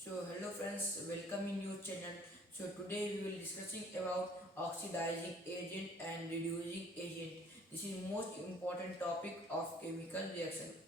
So hello friends, welcome in your channel. So today we will discussing about oxidizing agent and reducing agent. This is most important topic of chemical reaction.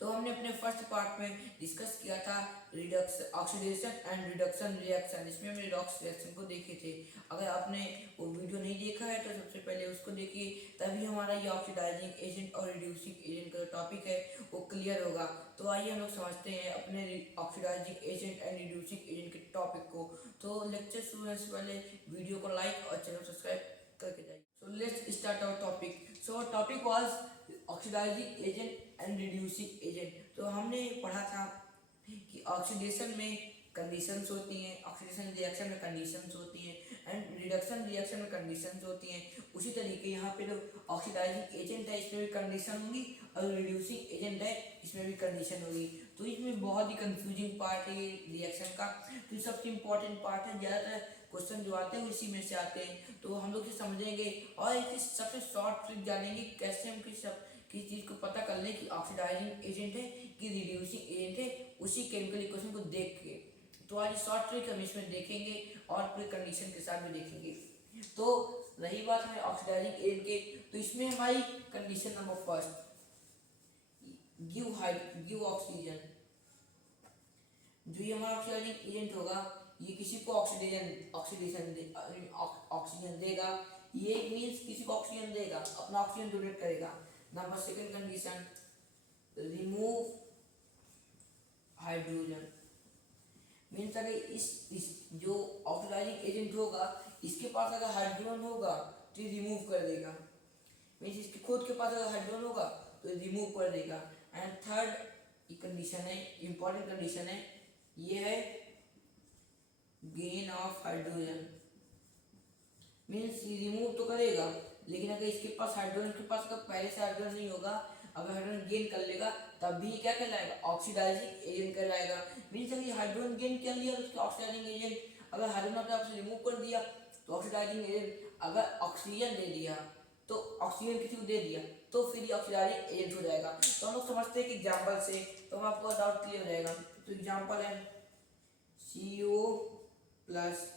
तो हमने अपने first part में discuss किया था Redux oxidation and reduction reaction, इसमें हम redox reaction को देखे थे। अगर आपने वो वीडियो नहीं देखा है तो सबसे पहले उसको देखिए, तभी हमारा ये ऑक्सीडाइजिंग एजेंट और रिड्यूसिंग एजेंट का जो टॉपिक है वो क्लियर होगा। तो आइए हम लोग समझते हैं अपने oxidising agent and reducing agent के टॉपिक को। तो लेक्चर शुरू होने से पहले वीडियो को लाइक और चैनल सब्सक्राइब करके जाइए। So let's start our topic. So our topic was oxidizing agent and reducing agent. तो हमने पढ़ा था कि ऑक्सीडेशन में कंडीशंस होती हैं, ऑक्सीडेशन रिएक्शन में कंडीशंस होती हैं एंड रिडक्शन रिएक्शन में कंडीशंस होती हैं। उसी तरीके यहाँ पे जो ऑक्सीडाइजिंग एजेंट है इसमें भी कंडीशन होगी और रिड्यूसिंग एजेंट है इसमें भी कंडीशन होगी। तो इसमें बहुत ही कंफ्यूजिंग पार्ट है रिएक्शन का। तो सबसे इम्पोर्टेंट पार्ट है, ज़्यादातर क्वेश्चन जो आते हैं इसी में से आते हैं। तो हम लोग इसे समझेंगे और एक सबसे शॉर्ट ट्रिक जानेंगे कैसे हम किसी चीज़ को पता कर लें कि ऑक्सीडाइजिंग एजेंट है कि रिड्यूसिंग एजेंट है, उसी केमिकल इक्वेशन को देख के। तो आज शॉर्ट ट्रिक हम इसमें देखेंगे और पूरे कंडीशन के साथ भी देखेंगे। तो रही बात हमें ऑक्सीडाइजिंग एजेंट के, तो इसमें हमारी condition number first, give oxygen. जो ये हमारा ऑक्सीडाइजिंग एजेंट होगा ये किसी को ऑक्सीजन देगा। ये मींस किसी को ऑक्सीजन देगा, अपना ऑक्सीजन डोनेट करेगा। Number second condition, remove hydrogen. Means अगर इस जो ऑक्सीडाइजिंग एजेंट होगा इसके पास अगर हाइड्रोजन होगा तो ये रिमूव कर देगा। मीन्स इसके खुद के पास अगर हाइड्रोजन होगा तो रिमूव कर देगा। एंड थर्ड कंडीशन है, इंपॉर्टेंट कंडीशन है, ये है gain of hydrogen. Means remove तो करेगा लेकिन अगर इसके पास हाइड्रोजन के पास अगर पहले से हाइड्रोजन नहीं होगा, अगर हाइड्रोजन गेन कर लेगा तब भी क्या कहलाएगा, ऑक्सीडाइजिंग एजेंट कहलाएगा। मीन्स अगर हाइड्रोजन गेन कर लिया तो उसके ऑक्सीडाइजिंग एजेंट, अगर हाइड्रोजन अपने आप से रिमूव कर दिया तो ऑक्सीडाइजिंग एजेंट, अगर ऑक्सीजन दे दिया तो ऑक्सीजन किसी को दे दिया तो फिर ये ऑक्सीडाइजिंग एजेंट हो जाएगा। तो हम लोग समझते हैं कि एग्जाम्पल से, तो हम आपको डाउट क्लियर हो जाएगा। तो एग्जाम्पल है CO plus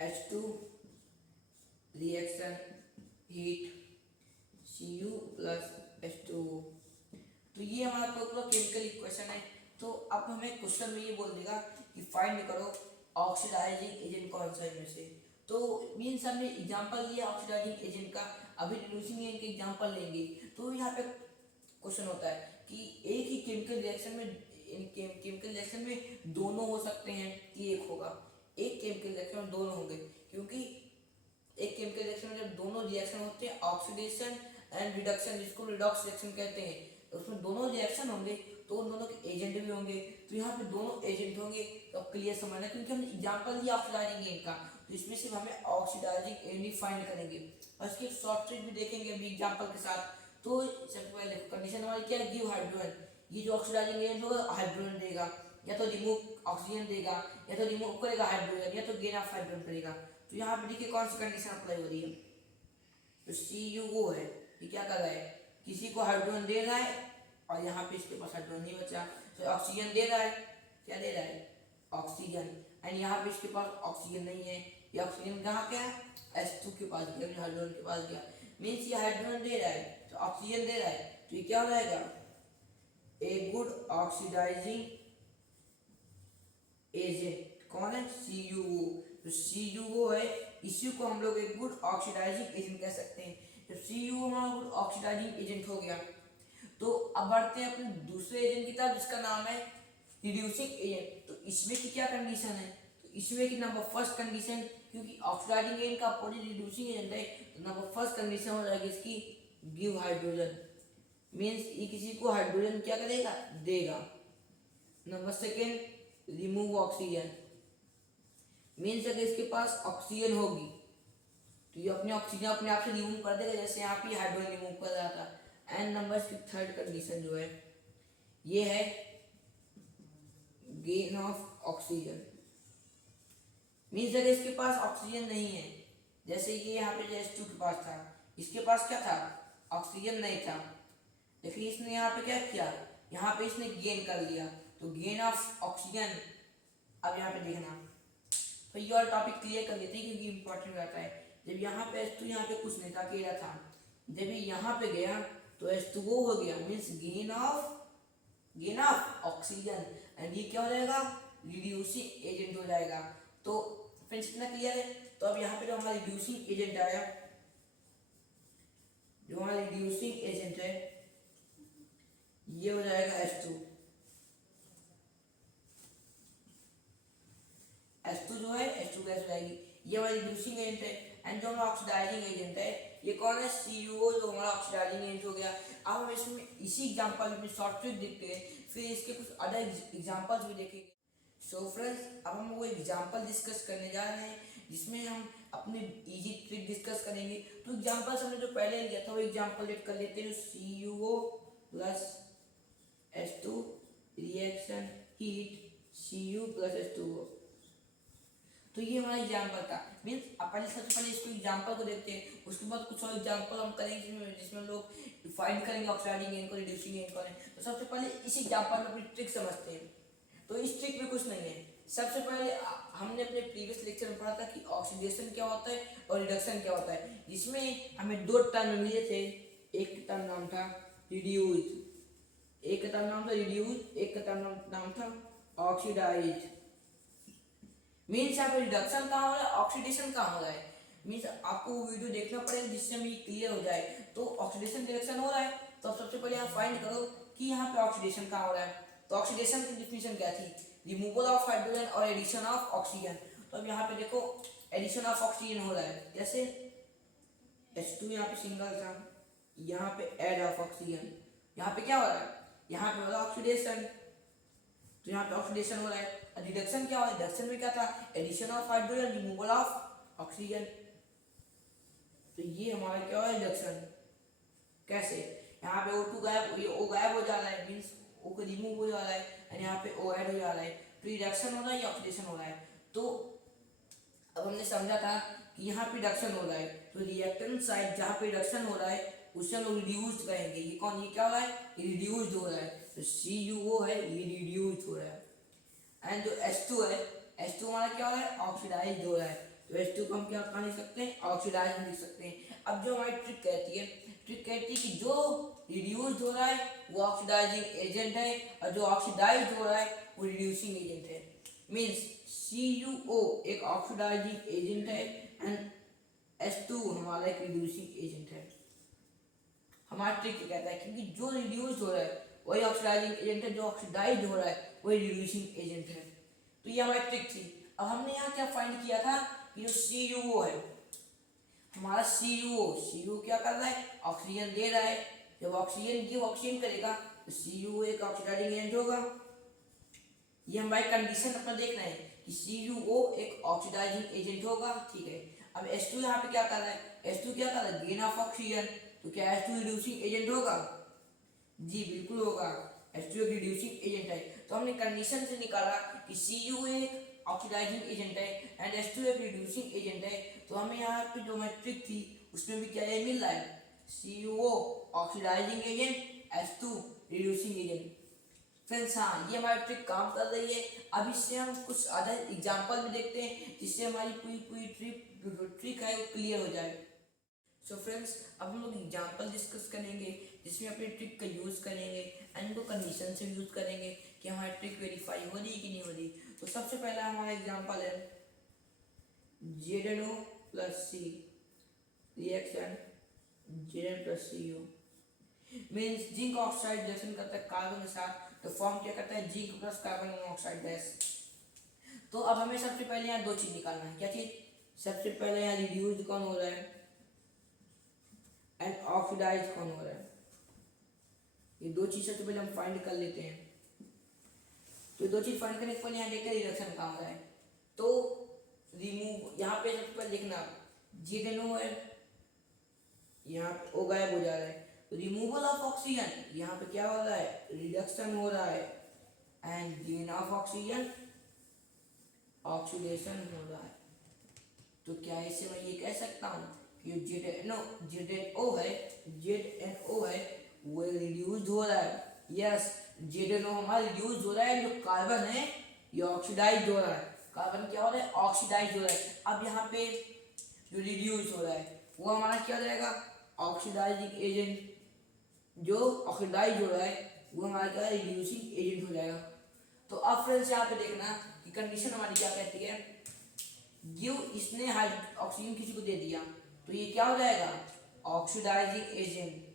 H2 reaction heat Cu plus H2O। तो ये हमारा पूरा केमिकल इक्वेशन है। तो अब हमें क्वेश्चन में ये बोल देगा कि फाइंड करो ऑक्सीडाइजिंग एजेंट कौन सा है इनमें से। तो मीन्स हमने एग्जांपल लिया ऑक्सीडाइजिंग एजेंट का, अभी रिड्यूसिंग एजेंट के एग्जांपल लेंगे। तो यहाँ पे क्वेश्चन होता है कि एक ही केमिकल रिएक्शन में, केमिकल रिएक्शन में दोनों हो सकते हैं कि एक होगा। एक केमिकल रिएक्शन में दोनों होंगे, क्योंकि एक केमिकल रिएक्शन में जब दोनों रिएक्शन होते हैं ऑक्सीडेशन एंड रिडक्शन, जिसको रिडॉक्स रिएक्शन कहते हैं, उसमें दोनों रिएक्शन होंगे तो उन दोनों के एजेंट भी होंगे। तो यहाँ पे दोनों एजेंट होंगे तो क्लियर समझना, क्योंकि हमने एग्जांपल दिया ऑक्सीडाइजिंग एजेंट का, तो इसमें सिर्फ हमें ऑक्सीडाइजिंग एजेंट फाइंड करेंगे और इसकी शॉर्ट ट्रिक भी देखेंगे अभी एग्जांपल के साथ। तो सबसे पहले कंडीशन हमारी क्या है, गिव हाइड्रोजन। ये जो ऑक्सीडाइजिंग एजेंट होगा हाइड्रोजन देगा, या तो रिमूव ऑक्सीजन देगा, या तो रिमूव करेगा हाइड्रोजन, या तो गेन ऑफ हाइड्रोजन करेगा। तो यहाँ पे देखिए कौन सी कंडीशन अप्लाई हो रही है। तो Cu वो है, ये क्या कर रहा है, किसी को हाइड्रोजन दे रहा है और यहाँ पे इसके पास हाइड्रोजन नहीं बचा तो ऑक्सीजन दे रहा है। क्या दे रहा है, ऑक्सीजन। एंड यहाँ पे इसके पास ऑक्सीजन नहीं है, ये ऑक्सीजन कहाँ गया, H2 के पास गया, हाइड्रोजन के पास गया। मीन्स ये हाइड्रोजन दे रहा है तो ऑक्सीजन दे रहा है, तो ये क्या हो जाएगा, ए गुड ऑक्सीडाइजिंग एजेंट। कौन है, CuO। तो CuO है, इसी को हम लोग एक गुड ऑक्सीडाइजिंग एजेंट कह सकते हैं। जब CuO हमारा गुड ऑक्सीडाइजिंग एजेंट हो गया तो अब बढ़ते हैं अपने दूसरे एजेंट की तरफ जिसका नाम है रिड्यूसिंग एजेंट। तो इसमें की क्या कंडीशन है, तो इसमें की नंबर फर्स्ट कंडीशन, क्योंकि ऑक्सीडाइजिंग एजेंट का अपोजिट रिड्यूसिंग एजेंट है, तो नंबर फर्स्ट कंडीशन हो जाएगी इसकी गिव हाइड्रोजन। मीन्स ये किसी को हाइड्रोजन क्या करेगा, देगा। Number second, remove oxygen. Means अगर इसके पास ऑक्सीजन होगी तो ये अपने ऑक्सीजन अपने आप से रिमूव कर देगा, जैसे यहाँ पे हाइड्रोजन रिमूव कर रहा था। एंड नंबर की थर्ड कंडीशन जो है ये है गेन ऑफ ऑक्सीजन। मीन्स अगर इसके पास ऑक्सीजन नहीं है, जैसे ये यहाँ पे H2 के पास था, इसके पास क्या था, ऑक्सीजन नहीं था, लेकिन इसने यहाँ पे क्या किया, यहाँ पे इसने गेन कर लिया, तो गेन ऑफ ऑक्सीजन। अब यहाँ पे देखना, तो ये और टॉपिक क्लियर कर लेते हैं क्योंकि इंपॉर्टेंट रहता है। जब यहाँ पे H2 यहाँ पे कुछ नहीं था, अकेला था, जब ये यहाँ पे गया तो H2O हो गया, means gain of oxygen, and ये क्या हो जाएगा, रिड्यूसिंग एजेंट हो जाएगा। तो फ्रेंड्स इतना क्लियर है। तो अब यहाँ पे जो हमारा रिड्यूसिंग एजेंट आया, जो हमारा रिड्यूसिंग एजेंट है ये हो जाएगा H2। H2 जो है H2 गैस हो जाएगी, ये हमारा रिड्यूसिंग एजेंट है। एंड जो हमारा ऑक्सीडाइजिंग एजेंट है ये कौन है, CuO, जो हमारा ऑक्सीडाइजिंग एजेंट हो गया। अब हम इसमें इसी एग्जांपल में शॉर्ट ट्रिक देखते हैं, फिर इसके कुछ अदर एग्जांपल्स भी देखेंगे। सो फ्रेंड्स अब हम वो एग्जांपल डिस्कस करने जा रहे हैं जिसमें हम अपने इजी ट्रिक डिस्कस करेंगे। तो एग्जांपल्स हमने जो पहले लिया था वो एग्जांपल लेट कर लेते हैं। CuO plus H2 reaction heat Cu plus H2O। तो ये हमारा एग्जाम्पल था, मीन्स पहले सबसे पहले इसको एग्जाम्पल को देखते हैं, उसके बाद कुछ और एग्जाम्पल हम करेंगे जिसमें लोग फाइंड करेंगे ऑक्सीडाइजिंग एजेंट को, रिड्यूसिंग एजेंट को। तो सबसे पहले इस एग्जाम्पल में अपनी ट्रिक समझते हैं। तो इस ट्रिक में कुछ नहीं है, सबसे पहले हमने अपने प्रीवियस लेक्चर में पढ़ा था कि ऑक्सीडेशन क्या होता है और रिडक्शन क्या होता है, जिसमें हमें दो टर्म मिले थे। एक टर्म नाम था रिड्यूस, एक का नाम था रिड्यूस, एक का नाम था ऑक्सीडाइज। मीन्स यहाँ पे रिडक्शन कहाँ हो रहा है, ऑक्सीडेशन कहाँ हो रहा है, मीन्स आपको वो वीडियो देखना पड़ेगा जिससे हमें क्लियर हो जाए। तो ऑक्सीडेशन रिडक्शन हो रहा है, तो अब सबसे पहले आप फाइंड करो कि यहाँ पे ऑक्सीडेशन कहाँ हो रहा है। तो ऑक्सीडेशन की डिफिनीशन क्या थी, रिमूवल ऑफ हाइड्रोजन और एडिशन ऑफ ऑक्सीजन। तो अब यहाँ पे देखो एडिशन ऑफ ऑक्सीजन हो रहा है, जैसे H2 यहाँ पे सिंगल था, यहाँ पे ऐड ऑफ ऑक्सीजन, यहाँ पे क्या हो रहा है, यहाँ पे हो रहा है ऑक्सीडेशन। तो यहाँ पे ऑक्सीडेशन हो रहा है। रिडक्शन क्या हो रहा है, रिडक्शन में क्या था, addition of hydrogen, removal of oxygen. तो ये हमारा क्या हो रहा है, रिडक्शन। कैसे, यहाँ पे O2 गायब, ये O गायब हो जा रहा है, मीन्स O को रिमूव हो जा रहा है, एंड यहाँ पे O ऐड हो जा रहा है। तो रिडक्शन हो रहा है या ऑक्सीडेशन हो रहा है। तो अब हमने समझा था कि यहाँ पे रिडक्शन हो रहा है, तो रिएक्टेंट साइड जहाँ पे रिडक्शन हो रहा है उसे हम रिड्यूस्ड कहेंगे। ये कौन, ये क्या हो रहा है, ये रिड्यूस्ड हो रहा है। तो CuO है, ये रिड्यूस्ड हो रहा है। एंड जो H2 है, H2 हमारा क्या हो रहा है, ऑक्सीडाइज्ड हो रहा है। तो H2 को हम क्या कहा लिख सकते हैं, ऑक्सीडाइज्ड लिख सकते हैं। अब जो हमारी ट्रिक कहती है कि जो रिड्यूस्ड हो रहा है वो ऑक्सीडाइजिंग एजेंट है, और जो ऑक्सीडाइज्ड हो रहा है वो रिड्यूसिंग एजेंट है। मीन्स CuO एक ऑक्सीडाइजिंग एजेंट है एंड H2 हमारा एक रिड्यूसिंग एजेंट है। हमारा ट्रिक कहता है क्योंकि जो रिड्यूस्ड हो रहा है वही ऑक्सीडाइजिंग एजेंट है, जो ऑक्सीडाइज्ड हो रहा है वही रिड्यूसिंग एजेंट है। तो ये हमारी ट्रिक थी। अब हमने यहाँ क्या फाइंड किया था कि जो CuO है हमारा, CuO क्या कर रहा है, ऑक्सीजन दे रहा है। जब ऑक्सीजन करेगा तो CuO एक ऑक्सीडाइजिंग एजेंट होगा। ये हमारी कंडीशन अपना देखना है कि CuO एक ऑक्सीडाइजिंग एजेंट होगा, ठीक है। अब H2 यहाँ पे क्या कर रहा है, H2 क्या कर रहा है, गेन ऑफ ऑक्सीजन। तो क्या H2 रिड्यूसिंग एजेंट होगा, जी बिल्कुल होगा, H2 एक रिड्यूसिंग एजेंट है। तो हमने कंडीशन से निकाला कि CuO एक ऑक्सीडाइजिंग एजेंट है एंड H2 एक रिड्यूसिंग एजेंट है। तो हमें यहाँ पे जो मैट्रिक थी उसमें भी क्या ये मिल रहा है, CuO oxidising agent, H2 reducing agent. Friends हाँ, ये हमारी ट्रिक काम कर रही है। अब इससे हम कुछ अदर एग्जांपल भी देखते हैं जिससे हमारी पूरी ट्रिक है वो क्लियर हो जाए। सो फ्रेंड्स अब हम लोग एग्जांपल डिस्कस करेंगे जिसमें अपने ट्रिक का यूज़ करेंगे एंड वो कंडीशन से यूज़ करेंगे कि हमारी ट्रिक वेरीफाई हो रही है कि नहीं हो रही। तो सबसे पहला हमारा एग्जांपल है ZnO plus C reaction Zn plus CO। Means zinc oxide reaction करता है कार्बन के साथ, तो फॉर्म क्या करता है, zinc plus carbon monoxide gas. तो अब हमें सबसे पहले यहाँ दो चीज निकालना है, क्या चीज, सबसे पहले यहाँ रिड्यूस्ड कौन हो रहा है एंड ऑक्सीडाइज कौन हो रहा है। ये दो चीज सबसे पहले हम फाइंड कर लेते हैं। तो दो चीज फाइंड करने के पहले यहाँ देखते रिडक्शन कहाँ हो रहा है। तो रिमूव, यहाँ पे सबसे पहले देखना ZnO है, यहाँ पे O गायब हो जा रहा है। रिमूवल ऑफ ऑक्सीजन, यहाँ पे क्या हो रहा है, रिडक्शन हो रहा है and gain of oxygen, oxidation हो रहा है। तो क्या इससे मैं ये कह सकता हूँ कि ZnO है वो रिड्यूस्ड हो रहा है। यस, ZNO हमारा रिड्यूस हो रहा है, जो कार्बन है ये ऑक्सीडाइज हो रहा है, कार्बन क्या हो रहा है, ऑक्सीडाइज हो रहा है। अब यहाँ पे जो रिड्यूस हो रहा है वो हमारा क्या हो जाएगा, ऑक्सीडाइजिंग एजेंट, जो ऑक्सीडाइज हो रहा है वो हमारा क्या है, रिड्यूसिंग एजेंट हो जाएगा। तो अब फ्रेंड्स यहाँ पे देखना कि कंडीशन हमारी क्या कहती है, इसने ऑक्सीजन किसी को दे दिया तो ये क्या हो जाएगा, ऑक्सीडाइजिंग एजेंट।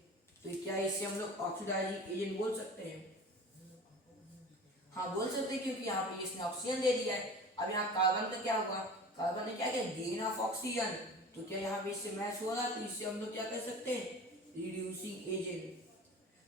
तो क्या इससे हम लोग ऑक्सीडाइजिंग एजेंट बोल सकते हैं, हाँ बोल सकते हैं, क्योंकि यहाँ पे इसने ऑक्सीजन दे दिया है। अब यहाँ कार्बन का क्या होगा, कार्बन ने क्या किया, गेन ऑफ ऑक्सीजन, तो क्या यहाँ पे इससे मैच हो रहा है, तो इससे हम लोग क्या कर सकते हैं, रिड्यूसिंग एजेंट।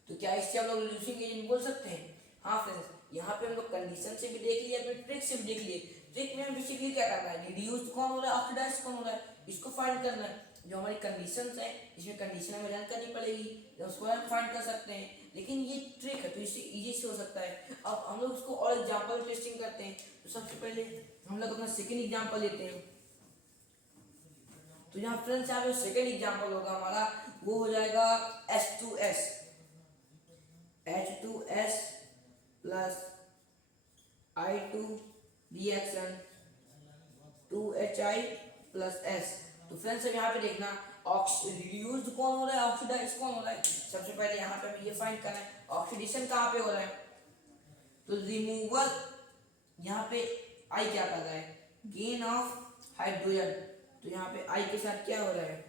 तो क्या इससे हम लोग रिड्यूसिंग एजेंट बोल सकते हैं। हाँ फ्रेंड्स, यहाँ पे हम लोग कंडीशन से भी देख लिया, फिर ट्रिक से भी देख लिए। ट्रिक में हम बेसिकली क्या करना है, रिड्यूस कौन हो रहा है, ऑक्सीडाइज कौन हो रहा है, इसको फाइंड करना है। जो हमारी कंडीशंस है, इसमें कंडीशन हमें रन करनी पड़ेगी, तो उसको हम फाइंड कर सकते हैं। लेकिन ये ट्रिक है तो इससे इजी से हो सकता है। अब हम लोग उसको और एग्जांपल टेस्टिंग करते हैं। तो सबसे पहले हम लोग अपना सेकंड एग्जांपल लेते हैं। तो यहाँ फ्रेंड्स यहाँ पे सेकंड एग्जांपल होगा हमारा, वो हो जाएगा H2S, H2S plus I2 reaction 2HI plus S। तो फ्रेंड्स अब यहाँ पे देखना, रिड्यूस्ड कौन हो रहा है, ऑक्सीडाइज कौन हो रहा है। सबसे पहले यहाँ पे ये फाइंड करना है ऑक्सीडेशन कहाँ पे हो रहा है। तो रिमूवल, यहाँ पे I क्या कर रहा है, गेन ऑफ हाइड्रोजन। तो यहाँ पे I के साथ क्या हो रहा है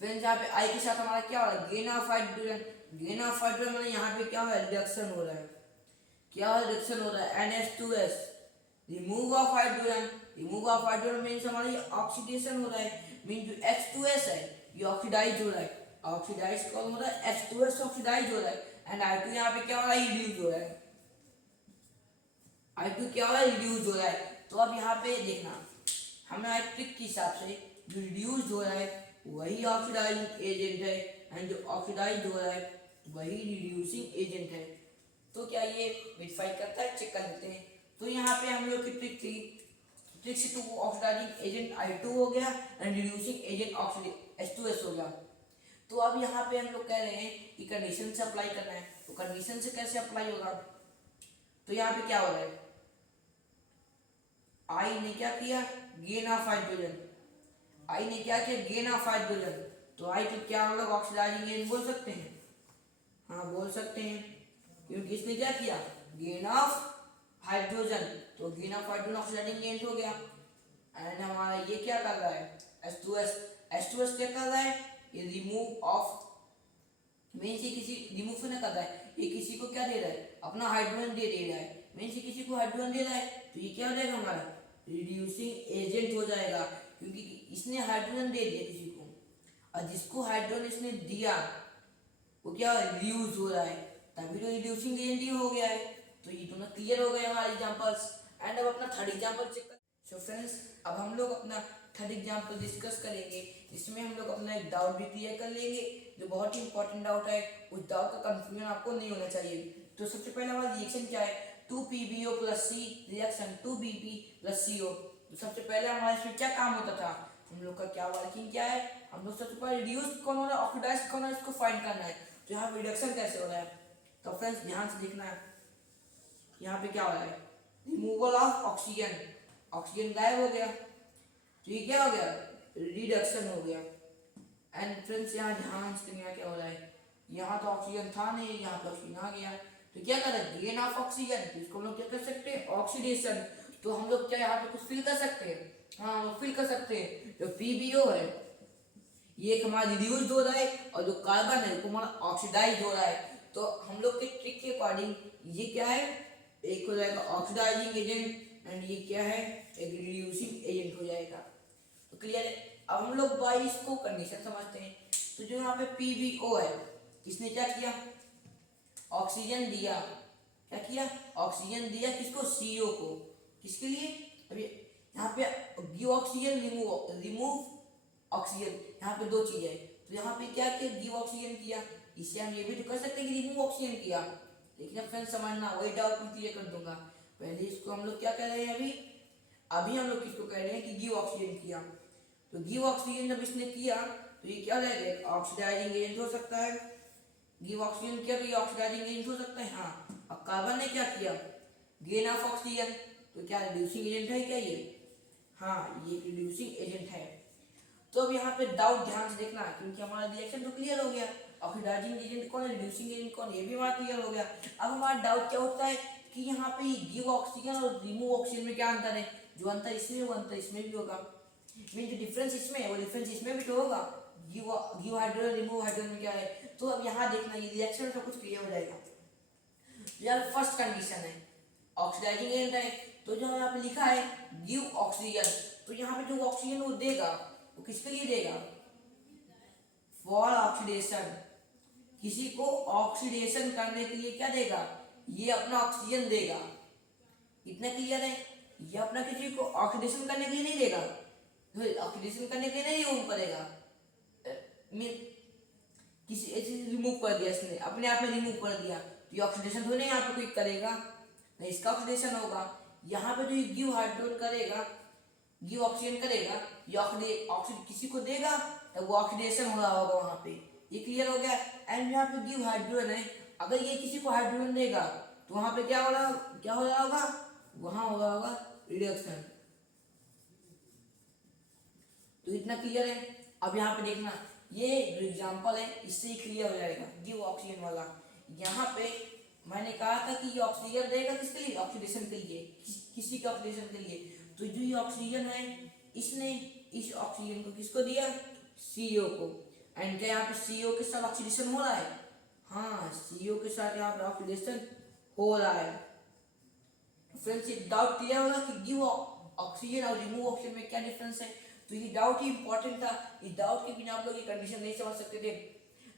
फ्रेंड्स, यहाँ पे I के साथ हमारा क्या हो रहा है, gain of hydrogen. Gain of hydrogen मतलब यहाँ पे क्या हो रहा है, रिडक्शन हो रहा है। क्या रिडक्शन हो रहा है, NH2S, remove of hydrogen. Remove of hydrogen means हमारी ऑक्सीडेशन हो रहा है, मीन जो H2S है ये ऑक्सीडाइज हो रहा है। ऑक्सीडाइज कौन हो रहा है, H2S ऑक्सीडाइज हो रहा है। एंड I2 यहाँ पे क्या हो रहा है, रिड्यूस हो रहा है। I2 क्या हो रहा है, रिड्यूस हो रहा है। तो अब यहाँ पे देखना, हमें ट्रिक के हिसाब से जो रिड्यूस हो रहा है वही ऑक्सीडाइजिंग एजेंट है, एंड जो ऑक्सीडाइज हो रहा है वही रिड्यूसिंग एजेंट है। तो क्या ये वेरीफाई करता है, चेक कर लेते हैं। तो यहाँ पे हम लोग की ट्रिक थी, ट्रिक से टू ऑक्सीडाइजिंग एजेंट I2 हो गया एंड रिड्यूसिंग एजेंट H2S हो गया। तो अब यहाँ पे हम लोग कह रहे हैं कि कंडीशन से अप्लाई करना है। तो कंडीशन से कैसे अप्लाई होगा, तो यहाँ पे क्या हो रहा है, आई ने क्या किया, गेन ऑफ हाइड्रोजन। आई ने क्या किया, गेन ऑफ हाइड्रोजन। तो आई को क्या हम लोग ऑक्सीडाइजिंग एजेंट बोल सकते हैं, हाँ बोल सकते हैं, क्योंकि इसने क्या किया, गेन ऑफ हाइड्रोजन। तो gain of hydrogen oxidising agent हो गया। एंड हमारा ये क्या कर रहा है, H2S। H2S क्या कर रहा है, ये रिमूव ऑफ, मीन्स ये किसी रिमूव नहीं कर रहा है, ये किसी को क्या दे रहा है, अपना हाइड्रोजन दे रहा है। मीन्स ये किसी को हाइड्रोजन दे रहा है, तो ये क्या हो जाएगा हमारा, रिड्यूसिंग एजेंट हो जाएगा, क्योंकि इसने हाइड्रोजन दे दिया किसी को, और जिसको हाइड्रोजन इसने दिया वो क्या रिड्यूस हो रहा है, तभी तो रिड्यूसिंग एजेंट ही हो गया है। तो ये दोनों क्लियर हो गए हमारे एग्जांपल्स। एंड अब अपना थर्ड एग्जांपल चेक कर। सो फ्रेंड्स, अब हम लोग अपना थर्ड एग्जांपल डिस्कस करेंगे, जिसमें हम लोग अपना एक डाउट भी क्लियर कर लेंगे, जो बहुत ही इंपॉर्टेंट डाउट है। उस डाउट का कंफ्यूजन आपको नहीं होना चाहिए। तो सबसे पहले हमारा रिएक्शन क्या है, 2PbO plus C reaction 2Bp plus CO। तो सबसे पहले हमारे इसमें क्या काम होता था, हम लोग का क्या वर्किंग क्या है, हम लोग सबसे पहले रिड्यूस कौन हो रहा है, ऑक्सीडाइज कौन हो रहा है, इसको फाइंड करना है। तो यहाँ रिडक्शन कैसे हो रहा है, तो फ्रेंड्स ध्यान से देखना है, यहाँ पे क्या हो रहा है, रिमूवल ऑफ ऑक्सीजन, ऑक्सीजन गायब हो गया, तो ये क्या हो गया, रिडक्शन हो गया। एंड फ्रेंड्स यहाँ ध्यान से देखना क्या हो रहा है, यहाँ तो ऑक्सीजन था नहीं, यहाँ पे ऑक्सीजन आ गया, तो क्या कर रहे हैं, गेन ऑफ ऑक्सीजन। तो इसको हम लोग क्या कर सकते हैं, ऑक्सीडेशन। तो हम लोग क्या यहाँ पे कुछ फिल कर सकते हैं, हाँ हम फिल कर सकते हैं। जो PbO है ये एक हमारा रिड्यूस्ड हो रहा है, और जो कार्बन है वो हमारा ऑक्सीडाइज हो रहा है। तो हम लोग के ट्रिक के अकॉर्डिंग ये क्या है, एक हो जाएगा ऑक्सीडाइजिंग एजेंट, एंड ये क्या है, एक रिड्यूसिंग एजेंट हो जाएगा। तो क्लियर है। अब हम लोग बाई इसको कंडीशन समझते हैं। तो जो यहाँ पे PbO है, इसने क्या किया, ऑक्सीजन दिया, क्या किया, ऑक्सीजन दिया किसको, CO को। किसके लिए, अभी यहाँ पे गिव ऑक्सीजन, रिमूव ऑक्सीजन, यहाँ पे दो चीजें। तो यहाँ पे क्या किया, गिव ऑक्सीजन किया, इससे हम ये भी तो कर सकते हैं कि रिमूव ऑक्सीजन किया। लेकिन अब फ्रेंड्स समझना, वही डाउट मैं क्लियर कर दूंगा। पहले इसको हम लोग क्या कर रहे हैं, अभी अभी हम लोग किसको कह रहे हैं कि गिव ऑक्सीजन किया। तो गिव ऑक्सीजन जब इसने किया तो ये क्या रहेगा, ऑक्सीडाइजिंग एजेंट हो सकता है, गिव ऑक्सीजन किया तो ये ऑक्सीडाइजिंग एजेंट हो सकता है। हाँ, अब कार्बन ने क्या किया, गेन ऑफ ऑक्सीजन, तो क्या रिड्यूसिंग एजेंट है क्या ये? हाँ, ये रिड्यूसिंग एजेंट है। तो अब यहाँ पे डाउट ध्यान से देखना, क्योंकि हमारा रिएक्शन तो क्लियर हो गया, ऑक्सीडाइजिंग एजेंट कौन है, रिड्यूसिंग एजेंट कौन है, ये भी हमारा क्लियर हो गया। अब हमारा डाउट क्या होता है कि यहाँ पे गिव ऑक्सीजन और रिमूव ऑक्सीजन में क्या अंतर है? जो अंतर इसमें वो अंतर इसमें भी होगा, मीन जो डिफरेंस इसमें है वो डिफरेंस इसमें भी तो होगा। गिव हाइड्रोजन रिमूव हाइड्रोजन में क्या है? तो अब यहाँ देखना, ये रिएक्शन सब कुछ क्लियर हो जाएगा। यार फर्स्ट कंडीशन है ऑक्सीडाइजिंग एजेंट है, तो जो यहाँ पे लिखा है गिव ऑक्सीजन, तो यहाँ पे जो ऑक्सीजन वो देगा वो किसके लिए देगा? फॉर ऑक्सीडेशन, किसी को ऑक्सीडेशन करने के लिए क्या देगा? ये अपना ऑक्सीजन देगा। इतना क्लियर है? ये अपना किसी को ऑक्सीडेशन करने के लिए नहीं देगा, तो ऑक्सीडेशन करने के लिए नहीं यूज करेगा, किसी ऐसे रिमूव कर दिया इसने, अपने आप में रिमूव कर दिया, तो ये ऑक्सीडेशन तो नहीं यहाँ पे कोई करेगा, नहीं इसका ऑक्सीडेशन होगा। यहाँ पे जो ये गिव हाइड्रोजन करेगा, गिव ऑक्सीजन करेगा, ये ऑक्सीजन किसी को देगा तो वो ऑक्सीडेशन हो रहा होगा वहाँ पे, ये क्लियर हो गया। एंड यहाँ पे गिव हाइड्रोजन है, अगर ये किसी को हाइड्रोजन देगा तो वहाँ पे क्या हो रहा होगा, वहाँ हो रहा होगा रिडक्शन। तो इतना क्लियर है। अब यहाँ पे देखना, ये जो एग्जाम्पल है इससे ही क्लियर हो जाएगा गिव ऑक्सीजन वाला। यहाँ पे मैंने कहा था कि ये ऑक्सीजन देगा किसके लिए? ऑक्सीडेशन के लिए, किसी के ऑक्सीडेशन के लिए। तो जो ये ऑक्सीजन है, इसने इस ऑक्सीजन को किसको दिया? सीओ को। एंड क्या यहाँ पे सीओ के साथ ऑक्सीडेशन हो रहा है? हाँ, सीओ के साथ यहाँ पे ऑक्सीडेशन हो रहा है। फ्रेंड्स, ये डाउट क्लियर होगा कि गिव ऑक्सीजन और रिमूव ऑक्सीजन में क्या डिफरेंस है। तो ये डाउट ही इंपॉर्टेंट था, इस डाउट के बिना आप लोग ये कंडीशन नहीं समझ सकते थे।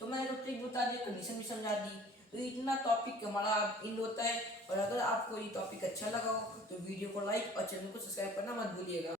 तो मैंने तो ट्रिक बता दी, कंडीशन भी समझा दी। तो इतना टॉपिक हमारा एंड होता है। और अगर आपको ये टॉपिक अच्छा लगा हो तो वीडियो को लाइक और चैनल को सब्सक्राइब करना मत भूलिएगा।